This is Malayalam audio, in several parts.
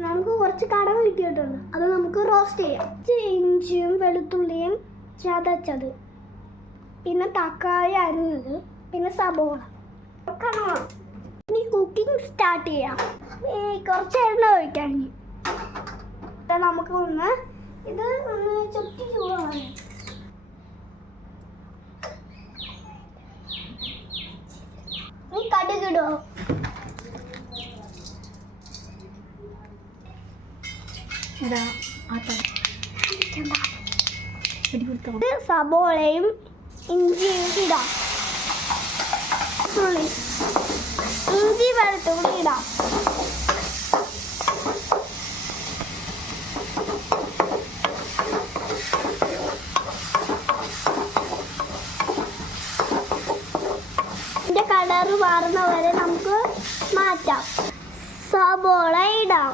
നമുക്ക് കുറച്ച് കടം കിട്ടിയിട്ടുണ്ട്. അത് നമുക്ക് റോസ്റ്റ് ചെയ്യാം. ഇഞ്ചിയും വെളുത്തുള്ളിയും ചതച്ചത്, പിന്നെ തക്കാളി അരിഞ്ഞത്, പിന്നെ സബോള. ഇനി കുക്കിംഗ് സ്റ്റാർട്ട് ചെയ്യാം. കുറച്ച് എണ്ണ ഒഴിക്കാം. നമുക്ക് ഇത് ഒന്ന് ചുറ്റി ചൂടാണ്. നീ കടുകിടോ? സബോളയും ഇഞ്ചിയും ഇടാം. ഇഞ്ചി വെളുത്തുള്ളി ഇടാം. ഇതിന്റെ കളറ് മാറുന്ന വരെ നമുക്ക് മാറ്റാം. സബോള ഇടാം.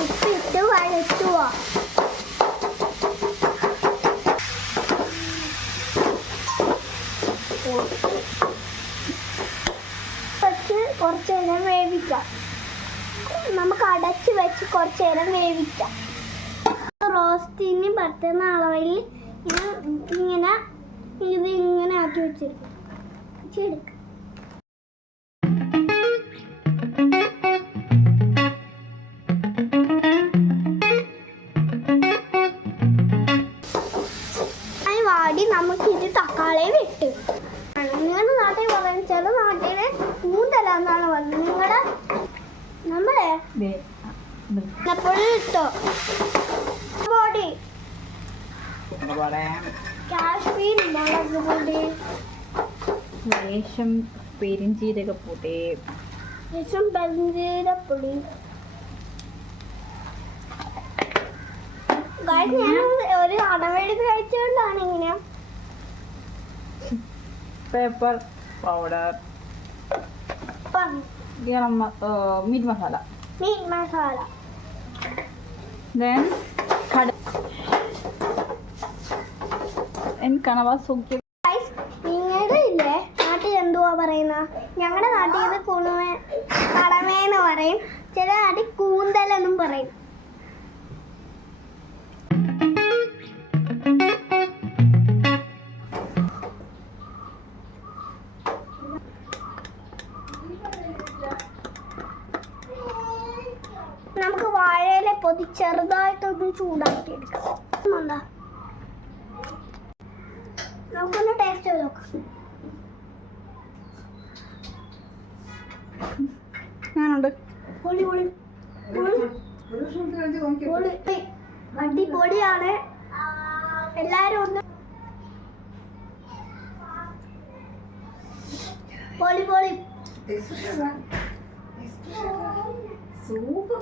ഉപ്പിട്ട് വഴറ്റുക. കുറച്ച് നേരം വേവിക്കാം. നമുക്ക് അടച്ച് വെച്ച് കുറച്ച് നേരം വേവിക്കാം. റോസ്റ്റിന് പറ്റുന്ന അളവിൽ ഇങ്ങനെ ആക്കി വെച്ചെടുക്കാം. നമുക്കിത് തക്കാളി വിട്ട്. നിങ്ങളുടെ നാട്ടിൽ പറയുന്നത് ചില നാട്ടില് കൂന്തലാന്നാണ് പറയുന്നത്. നമ്മളെ ഇട്ടോ പൊടി, കാശ്മീരി മുളക് പൊടി, ലേശം പെരിഞ്ചീരകപ്പൊടി, ഒരു അടവെടി കഴിച്ചുകൊണ്ടാണ് ഇങ്ങനെ. Pepper powder, meat masala, then കണവ സൂക്കി. നിങ്ങളുടെ ഇല്ലേ നാട്ടിൽ എന്തുവാ പറയുന്ന? ഞങ്ങളുടെ നാട്ടിൽ ഇത് കടമേന്ന് പറയും, ചില നാട്ടിൽ കൂന്തലെന്നും പറയും. നമുക്ക് വാഴയില പൊതി ചെറുതായിട്ടൊന്ന് ചൂടാക്കി എടുക്കാം. നമുക്കൊന്ന് ടേസ്റ്റ് ചെയ്ത് നോക്കാം. അടിപൊളിയാണ്. എല്ലാരും ഒന്ന് പൊളി സൂപ്പർ.